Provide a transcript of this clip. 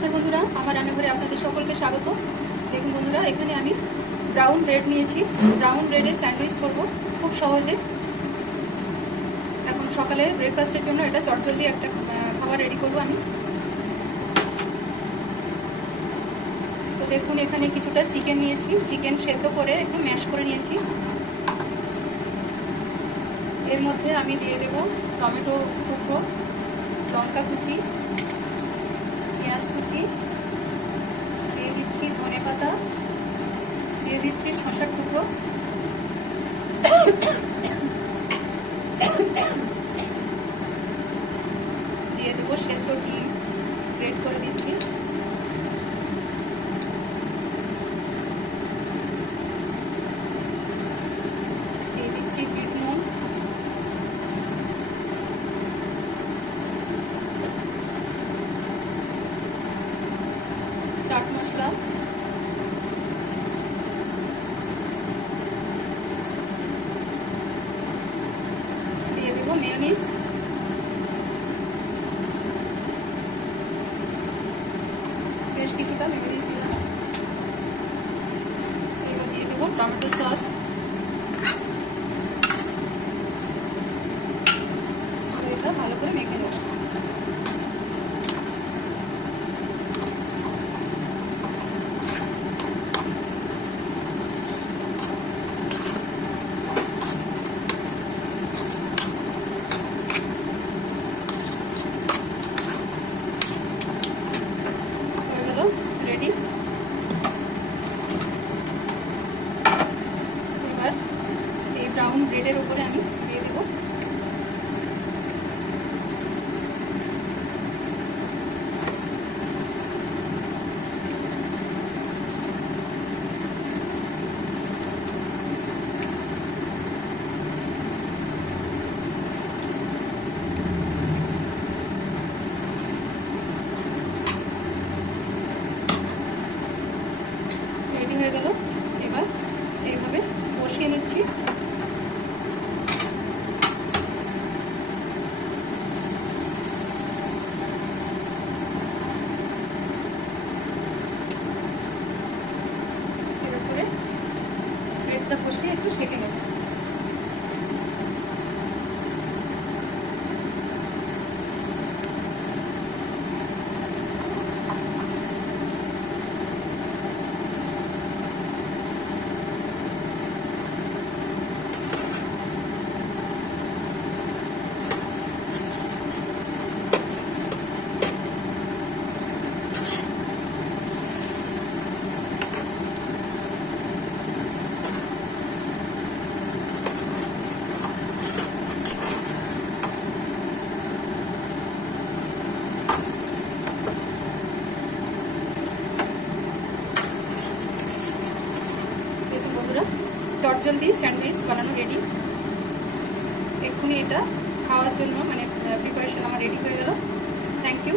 নমস্কার বন্ধুরা, আমার রান্নাঘরে আপনাদের সকলকে স্বাগত। দেখুন বন্ধুরা, এখানে আমি ব্রাউন ব্রেড নিয়েছি। ব্রাউন ব্রেডের স্যান্ডউইচ করব খুব সহজে। এখন সকালে ব্রেকফাস্টের জন্য এটা চটজলদি একটা খাবার রেডি করব আমি। তো দেখুন, এখানে কিছুটা চিকেন নিয়েছি। চিকেন সেদ্ধ করে একটু ম্যাশ করে নিয়েছি। এর মধ্যে আমি দিয়ে দেব টমেটো টুকরো, লঙ্কা কুচি, পেঁয়াজ কুচি, দিয়ে দিচ্ছি ধনে পাতা, দিয়ে দিচ্ছি শসার টুকরো, দিয়ে দেবো সেদ্ধ ডিম গ্রেট করে দিচ্ছি, দিয়ে দিচ্ছি বিট নুন, চাট মশলা, দিয়ে দেবো মেয়োনিজ, বেশ কিছুটা মেয়োনিজ দিলাম। এবার দিয়ে দেবো টমেটো সস, এটা ভালো করে মেখে নেব। রেডি। এবার এই ব্রাউন ব্রেডের উপরে আমি দিয়ে দেব হয়ে গেল। এবার এইভাবে বসিয়ে নিচ্ছি। এর উপরে ব্রেডটা বসিয়ে একটু সেঁকে নেব। চটজলদি স্যান্ডউইচ বানানো রেডি। এক্ষুনি এটা খাওয়ার জন্য প্রিপারেশন আমার রেডি হয়ে গেল। Thank you.